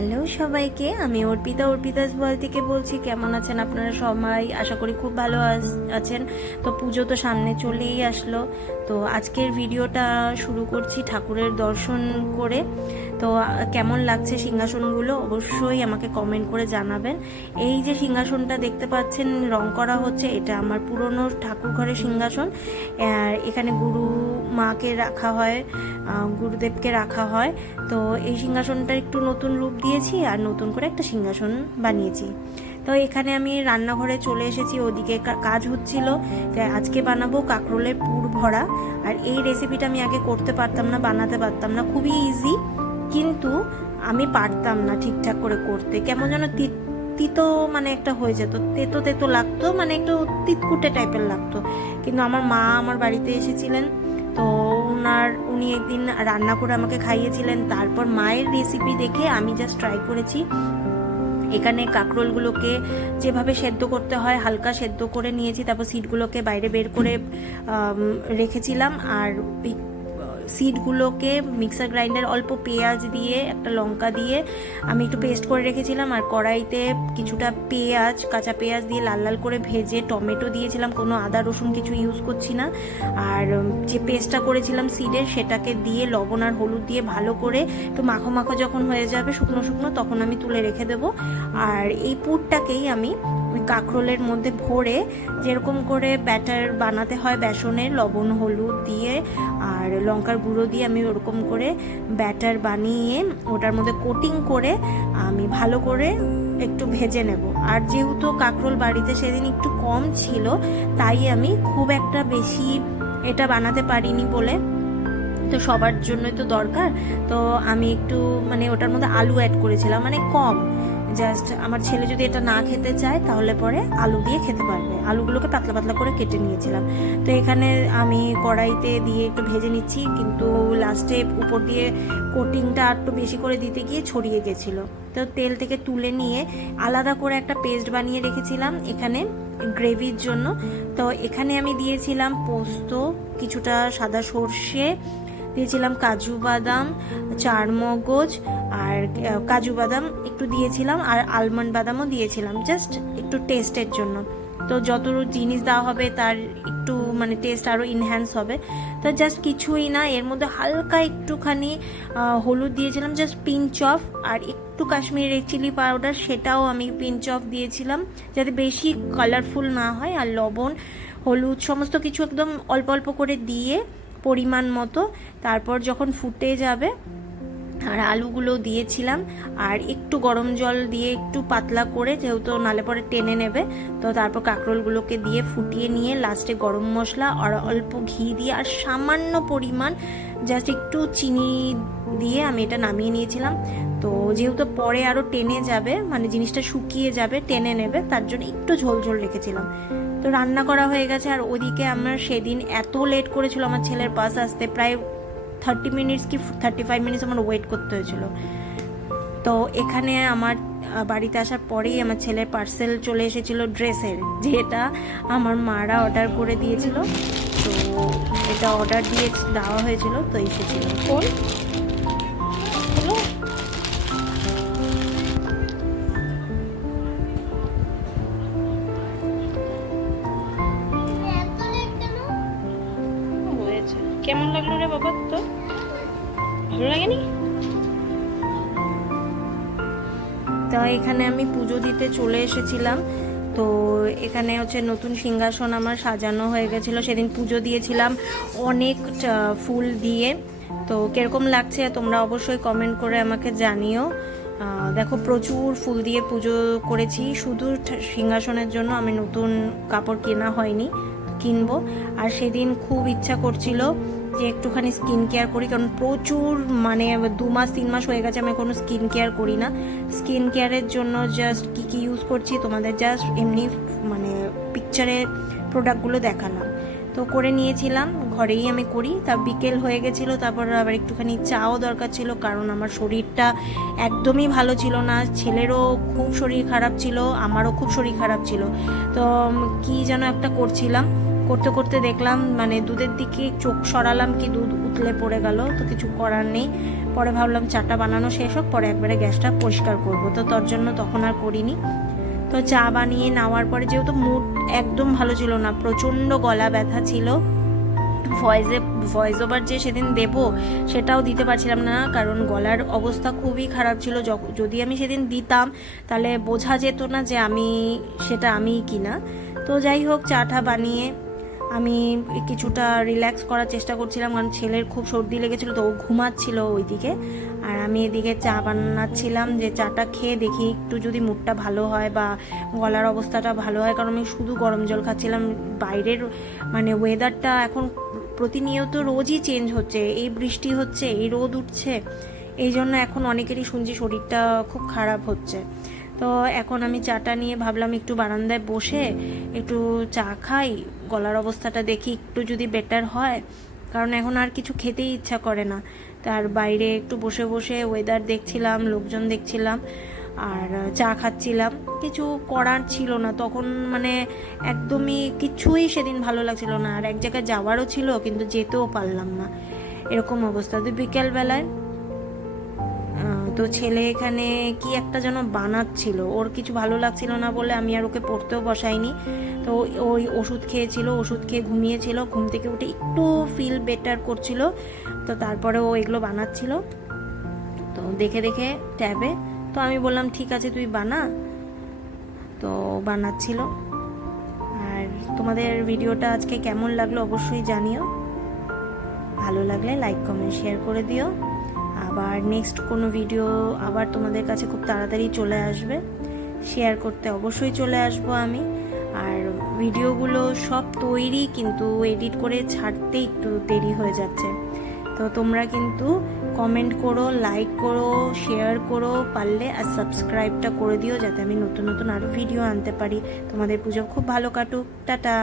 Hello সবাইকে, আমি অর্পিতাস বল থেকে বলছি। কেমন আছেন আপনারা সবাই? আশা করি খুব ভালো আছেন। তো পুজো তো সামনে চলেই আসলো, তো আজকের ভিডিওটা শুরু করছি ঠাকুরের দর্শন করে। তো কেমন লাগছে সিংহাসনগুলো অবশ্যই আমাকে কমেন্ট করে জানাবেন। এই যে সিংহাসনটা দেখতে পাচ্ছেন রং করা হচ্ছে, এটা আমার পুরনো ঠাকুর ঘরের সিংহাসন। এখানে গুরু মাকে রাখা হয়, গুরুদেবকে রাখা হয়। তো এই সিংহাসনটা একটু নতুন রূপ দিয়েছি আর নতুন করে একটা সিংহাসন বানিয়েছি। তো এখানে আমি রান্নাঘরে চলে এসেছি, ওদিকে কাজ হচ্ছিল। আজকে বানাবো কাঁকরোলের পুর ভরা। আর এই রেসিপিটা আমি আগে করতে পারতাম না, বানাতে পারতাম না, খুবই ইজি, কিন্তু আমি পারতাম না ঠিকঠাক করে করতে। কেমন যেন তিতো মানে একটা হয়ে যেত, তেতো তেতো লাগতো, মানে একটু তিতকুটে টাইপের লাগতো। কিন্তু আমার মা আমার বাড়িতে এসেছিলেন, তো উনি একদিন রান্না করে আমাকে খাইয়েছিলেন। তারপর মায়ের রেসিপি দেখে আমি জাস্ট ট্রাই করেছি। এখানে কাঁকরোলগুলোকে যেভাবে সেদ্ধ করতে হয় হালকা সেদ্ধ করে নিয়েছি, তারপর সিডগুলোকে বাইরে বের করে রেখেছিলাম। আর সিডগুলোকে মিক্সার গ্রাইন্ডার অল্প পেঁয়াজ দিয়ে একটা লঙ্কা দিয়ে আমি একটু পেস্ট করে রেখেছিলাম। আর কড়াইতে কিছুটা পেঁয়াজ, কাঁচা পেঁয়াজ দিয়ে লাল লাল করে ভেজে টমেটো দিয়েছিলাম, কোনো আদা রসুন কিছু ইউজ করছি না। আর যে পেস্টটা করেছিলাম সিডের, সেটাকে দিয়ে লবণ আর হলুদ দিয়ে ভালো করে একটু মাখো মাখো যখন হয়ে যাবে শুকনো শুকনো, তখন আমি তুলে রেখে দেবো। আর এই পুরটাকেই আমি ওই কাঁকরোলের মধ্যে ভরে যেরকম করে ব্যাটার বানাতে হয় বেসনের, লবণ হলুদ দিয়ে আর লঙ্কার গুঁড়ো দিয়ে আমি ওরকম করে ব্যাটার বানিয়ে ওটার মধ্যে কোটিং করে আমি ভালো করে একটু ভেজে নেব। আর যেহেতু কাঁকরোল বাড়িতে সেদিন একটু কম ছিল, তাই আমি খুব একটা বেশি এটা বানাতে পারিনি বলে, তো সবার জন্যই তো দরকার, তো আমি একটু মানে ওটার মধ্যে আলু অ্যাড করেছিলাম, মানে কম। জাস্ট আমার ছেলে যদি এটা না খেতে চায় তাহলে পরে আলু দিয়ে খেতে পারবে। আলুগুলোকে পাতলা পাতলা করে কেটে নিয়েছিলাম। তো এখানে আমি কড়াইতে দিয়ে একটু ভেজে নিচ্ছি, কিন্তু লাস্টে উপর দিয়ে কোটিংটা একটু বেশি করে দিতে গিয়ে ছড়িয়ে গেছিলো। তো তেল থেকে তুলে নিয়ে আলাদা করে একটা পেস্ট বানিয়ে রেখেছিলাম এখানে গ্রেভির জন্য। তো এখানে আমি দিয়েছিলাম পোস্ত, কিছুটা সাদা সর্ষে দিয়েছিলাম, কাজু বাদাম, চারমগজ আর কাজু বাদাম একটু দিয়েছিলাম, আর আলমন্ড বাদামও দিয়েছিলাম জাস্ট একটু টেস্টের জন্য। তো যত জিনিস দেওয়া হবে তার একটু মানে টেস্ট আরও ইনহ্যান্স হবে। তো জাস্ট কিছুই না, এর মধ্যে হালকা একটুখানি হলুদ দিয়েছিলাম, জাস্ট পিঞ্চ অফ, আর একটু কাশ্মীরি রেড চিলি পাউডার, সেটাও আমি পিঞ্চ অফ দিয়েছিলাম যাতে বেশি কালারফুল না হয়। আর লবণ হলুদ সমস্ত কিছু একদম অল্প অল্প করে দিয়ে পরিমাণ মতো, তারপর যখন ফুটে যাবে আর আলুগুলো দিয়েছিলাম, আর একটু গরম জল দিয়ে একটু পাতলা করে, যেহেতু নালে পরে টেনে নেবে, তো তারপর কাঁকরোলগুলোকে দিয়ে ফুটিয়ে নিয়ে লাস্টে গরম মশলা আর অল্প ঘি দিয়ে আর সামান্য পরিমাণ জাস্ট একটু চিনি দিয়ে আমি এটা নামিয়ে নিয়েছিলাম। তো যেহেতু পরে আরও টেনে যাবে, মানে জিনিসটা শুকিয়ে যাবে, টেনে নেবে, তার জন্য একটু ঝোল ঝোল রেখেছিলাম। তো রান্না করা হয়ে গেছে। আর ওদিকে আমার সেদিন এত লেট করেছিল আমার ছেলের বাস আসতে, প্রায় 30 মিনিটস কি 35 মিনিটস আমার ওয়েট করতে হয়েছিল। তো এখানে আমার বাড়িতে আসার পরেই আমার ছেলের পার্সেল চলে এসেছিল ড্রেসের, যেটা আমার মারা অর্ডার করে দিয়েছিল। তো এটা অর্ডার দিয়ে দেওয়া হয়েছিল, তো এসেছিল। কোন কেমন লাগলো রে বাবা? তো ভালো লাগেনি? তো এখানে আমি পুজো দিতে চলে এসেছিলাম। তো এখানে হচ্ছে নতুন সিংহাসন আমার সাজানো হয়ে গেছিলো, সেদিন পুজো দিয়েছিলাম অনেক ফুল দিয়ে। তো কিরকম লাগছে তোমরা অবশ্যই কমেন্ট করে আমাকে জানিও। দেখো প্রচুর ফুল দিয়ে পুজো করেছি, শুধু সিংহাসনের জন্য। আমি নতুন কাপড় কেনা হয়নি, কিনবো। আর সেদিন খুব ইচ্ছা করছিল যে একটুখানি স্কিন কেয়ার করি, কারণ প্রচুর মানে 2 মাস 3 মাস হয়ে গেছে আমি কোনো স্কিন কেয়ার করি না। স্কিন কেয়ারের জন্য জাস্ট কী কী ইউজ করছি তোমাদের জাস্ট এমনি মানে পিকচারে প্রোডাক্টগুলো দেখালাম। তো করে নিয়েছিলাম, ঘরেই আমি করি। তা বিকেল হয়ে গেছিলো, তারপর আবার একটুখানি চাও দরকার ছিল, কারণ আমার শরীরটা একদমই ভালো ছিল না। ছেলেরও খুব শরীর খারাপ ছিল, আমারও খুব শরীর খারাপ ছিল। তো কি যেন একটা করছিলাম, করতে করতে দেখলাম মানে দুধের দিকে চোখ সরালাম কি দুধ উতলে পড়ে গেল। তো কিছু করার নেই, পরে ভাবলাম চাটা বানানো শেষ হোক, পরে একবারে গ্যাসটা পরিষ্কার করব, তো তার জন্য তখন আর করিনি। তো চা বানিয়ে নেওয়ার পরে যেহেতু মুড একদম ভালো ছিল না, প্রচণ্ড গলা ব্যথা ছিল, ভয়েস ওভার যে সেদিন দেব সেটাও দিতে পারছিলাম না, কারণ গলার অবস্থা খুবই খারাপ ছিল। যদি আমি সেদিন দিতাম তাহলে বোঝা যেত না যে সেটা আমিই কিনা। তো যাই হোক, চাটা বানিয়ে আমি কিছুটা রিল্যাক্স করার চেষ্টা করছিলাম, কারণ ছেলের খুব সর্দি লেগেছিলো, তো ও ঘুমাচ্ছিল ওইদিকে, আর আমি এদিকে চা বানাচ্ছিলাম যে চাটা খেয়ে দেখি একটু যদি মুডটা ভালো হয় বা গলার অবস্থাটা ভালো হয়, কারণ আমি শুধু গরম জল খাচ্ছিলাম। বাইরের মানে ওয়েদারটা এখন প্রতিনিয়ত রোজই চেঞ্জ হচ্ছে, এই বৃষ্টি হচ্ছে, এই রোদ উঠছে, এই জন্য এখন অনেকেরই শুনছি শরীরটা খুব খারাপ হচ্ছে। তো এখন আমি চাটা নিয়ে ভাবলাম একটু বারান্দায় বসে একটু চা খাই, গলার অবস্থাটা দেখি একটু যদি বেটার হয়, কারণ এখন আর কিছু খেতেই ইচ্ছা করে না। তার বাইরে একটু বসে বসে ওয়েদার দেখছিলাম, লোকজন দেখছিলাম, আর চা খাচ্ছিলাম। কিছু করার ছিল না তখন, মানে একদমই কিছুই সেদিন ভালো লাগছিল না, আর এক জায়গায় যাওয়ারও ছিল কিন্তু যেতেও পারলাম না, এরকম অবস্থা। তো বিকেলবেলায় তো ছেলে এখানে কি একটা যেন বানাচ্ছিল, ওর কিছু ভালো লাগছিল না বলে আমি আর ওকে পড়তেও বসাইনি। তো ওই ওষুধ খেয়েছিল, ওষুধ খেয়ে ঘুমিয়েছিল, ঘুম থেকে উঠে একটু ফিল বেটার করছিল, তো তারপরে ও এগুলো বানাচ্ছিল, তো দেখে দেখে ট্যাবে। তো আমি বললাম ঠিক আছে তুই বানা, তো বানাচ্ছিল। আর তোমাদের ভিডিওটা আজকে কেমন লাগলো অবশ্যই জানিও, ভালো লাগলে লাইক কমেন্ট শেয়ার করে দিও। আবার নেক্সট কোনো ভিডিও আবার তোমাদের কাছে খুব তাড়াতাড়ি চলে আসবে, শেয়ার করতে অবশ্যই চলে আসবো আমি। আর ভিডিওগুলো সব তৈরি, কিন্তু এডিট করে ছাড়তে একটু দেরি হয়ে যাচ্ছে, তো তোমরা কিন্তু কমেন্ট করো, লাইক করো, শেয়ার করো পারলে, আর সাবস্ক্রাইবটা করে দিও যাতে আমি নতুন নতুন আরও ভিডিও আনতে পারি। তোমাদের পুজো খুব ভালো কাটুক, টাটা।